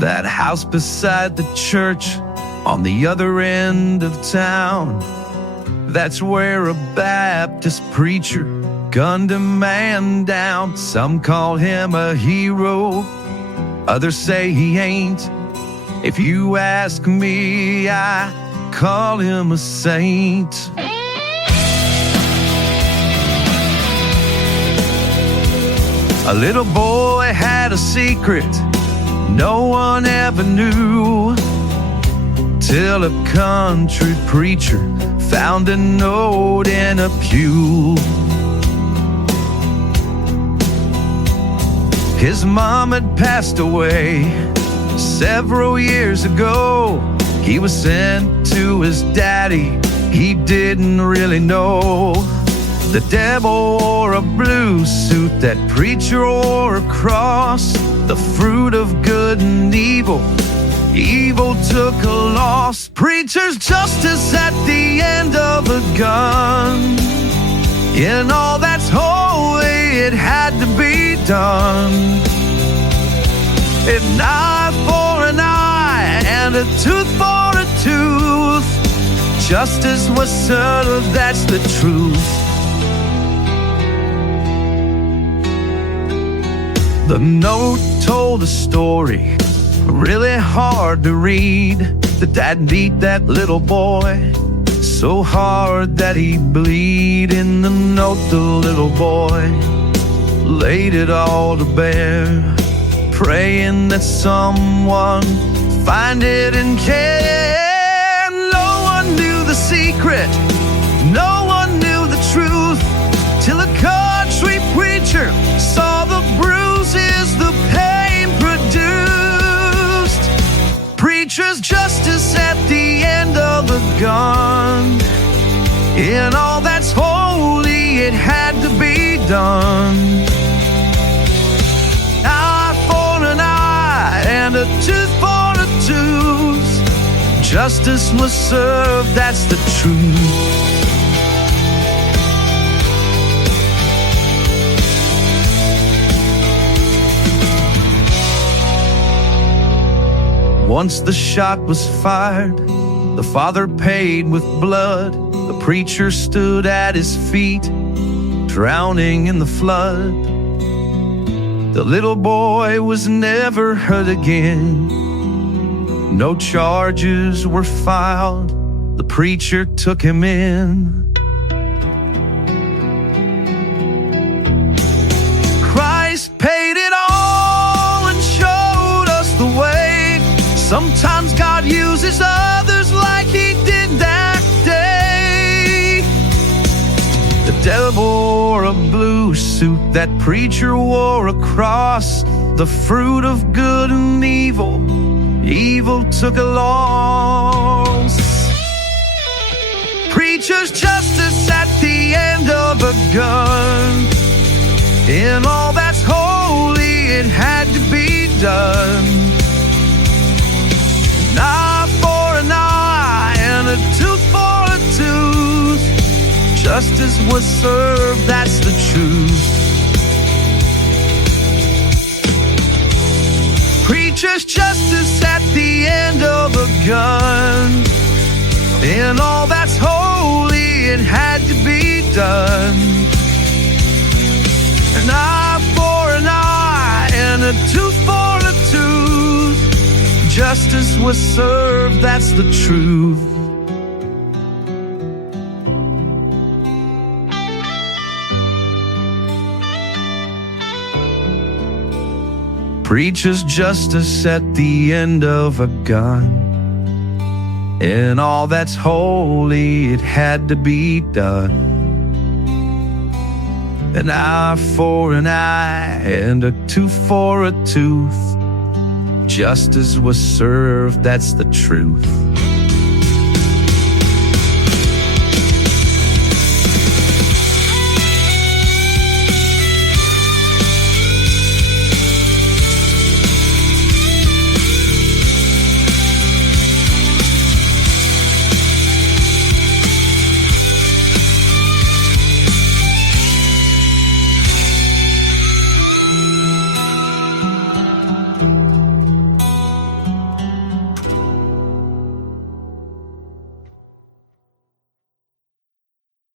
That house beside the church on the other end of town, that's where a Baptist preacher gunned a man down. Some call him a hero, others say he ain't. If you ask me, I call him a saint. A little boy had a secret no one ever knew, till a country preacher found a note in a pew. His mom had passed away several years ago. He was sent to his daddy, he didn't really know. The devil wore a blue suit, that preacher wore a cross. The fruit of good and evil, evil took a loss. Preacher's justice at the end of a gun. In all that's holy, it had to be done. An eye for an eye and a tooth for a tooth. Justice was served, that's the truth. The note told a story really hard to read. The dad beat that little boy so hard that he'd bleed. In the note the little boy laid it all to bear, praying that someone find it and care. No one knew the secret, no one knew the truth, till a country preacher saw the bruises the pain produced. Preacher's justice at the end of a gun. In all that's holy, it had to be done. Eye for an eye and a tooth for a tooth. Justice was served, that's the truth. Once the shot was fired, the father paid with blood. The preacher stood at his feet, drowning in the flood. The little boy was never hurt again. No charges were filed. The preacher took him in. Christ paid it all and showed us the way. Sometimes God uses others like he did that day. The devil wore a blue suit, that preacher wore a cross. The fruit of good and evil, evil took a loss. Preacher's justice at the end of a gun. In all that's holy, it had to be done. An eye for an eye and a tooth for a tooth. Justice was served, that's the truth. Preacher's justice at the end of a gun. In all that's holy, it had to be done. An eye for an eye and a tooth for a tooth. Justice was served, that's the truth. Preacher's justice at the end of a gun. In all that's holy, it had to be done. An eye for an eye and a tooth for a tooth. Justice was served, that's the truth.